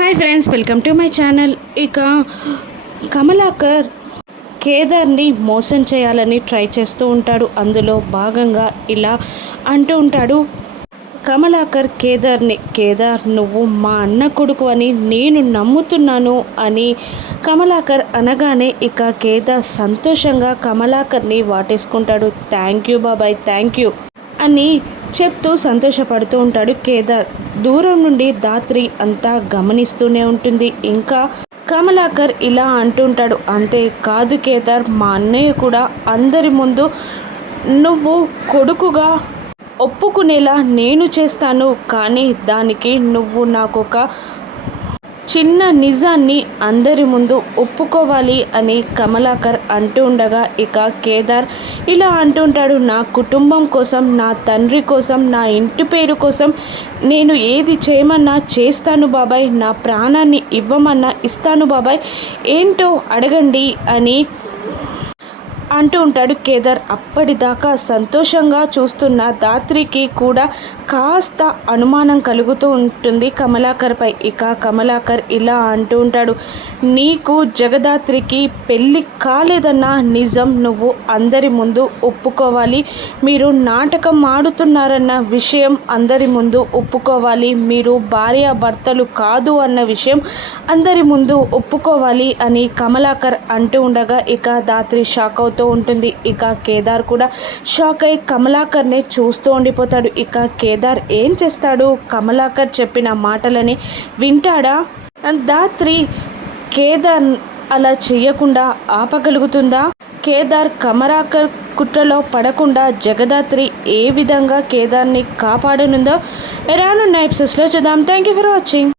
Hi friends, welcome to my channel. ఇక కమలాకర్ కేదార్ని మోసం చేయాలని ట్రై చేస్తూ ఉంటాడు. అందులో భాగంగా ఇలా అంటూ ఉంటాడు కమలాకర్ కేదార్ని, కేదార్ నువ్వు మా అన్న కొడుకు అని నేను నమ్ముతున్నాను అని కమలాకర్ అనగానే ఇక కేదార్ సంతోషంగా కమలాకర్ని వాటేసుకుంటాడు. థ్యాంక్ యూ బాబాయ్, థ్యాంక్ యూ అని చెప్తూ సంతోషపడుతూ ఉంటాడు కేదార్. దూరం నుండి ధాత్రి అంతా గమనిస్తూనే ఉంటుంది. ఇంకా కమలాకర్ ఇలా అంటుంటాడు, అంతే కాదు కేదార్, మా అన్నయ్య కూడా అందరి ముందు నువ్వు కొడుకుగా ఒప్పుకునేలా నేను చేస్తాను, కానీ దానికి నువ్వు నాకొక చిన్న నిజాన్ని అందరి ముందు ఒప్పుకోవాలి అని కమలాకర్ అంటూ ఉండగా ఇక కేదార్ ఇలా అంటుంటాడు, నా కుటుంబం కోసం, నా తండ్రి కోసం, నా ఇంటి పేరు కోసం నేను ఏది చేయమన్నా చేస్తాను బాబాయ్, నా ప్రాణాన్ని ఇవ్వమన్నా ఇస్తాను బాబాయ్, ఏంటో అడగండి అని అంటూ ఉంటాడు కేదార్. అప్పటిదాకా సంతోషంగా చూస్తున్న ధాత్రికి కూడా కాస్త అనుమానం కలుగుతూ ఉంటుంది కమలాకర్పై. ఇక కమలాకర్ ఇలా అంటూ ఉంటాడు, నీకు జగదాత్రికి పెళ్ళి కాలేదన్న నిజం నువ్వు అందరి ముందు ఒప్పుకోవాలి, మీరు నాటకం ఆడుతున్నారన్న విషయం అందరి ముందు ఒప్పుకోవాలి, మీరు భార్యాభర్తలు కాదు అన్న విషయం అందరి ముందు ఒప్పుకోవాలి అని కమలాకర్ అంటూ ఉండగా ఇక ధాత్రి షాక్ అవుతూ ఉంటుంది. ఇక కేదార్ కూడా షాక్ అయి కమలాకర్ని చూస్తూ ఉండిపోతాడు. ఇక కేదార్ ఏం చేస్తాడు? కమలాకర్ చెప్పిన మాటలని వింటాడా? ధాత్రి కేదార్ అలా చెయ్యకుండా ఆపగలుగుతుందా? కేదార్ కమలాకర్ కుట్రలో పడకుండా జగదాత్రి ఏ విధంగా కేదార్ని కాపాడనుందో రానున్న ఎపిసోడ్స్లో చూద్దాం. Thank you for watching.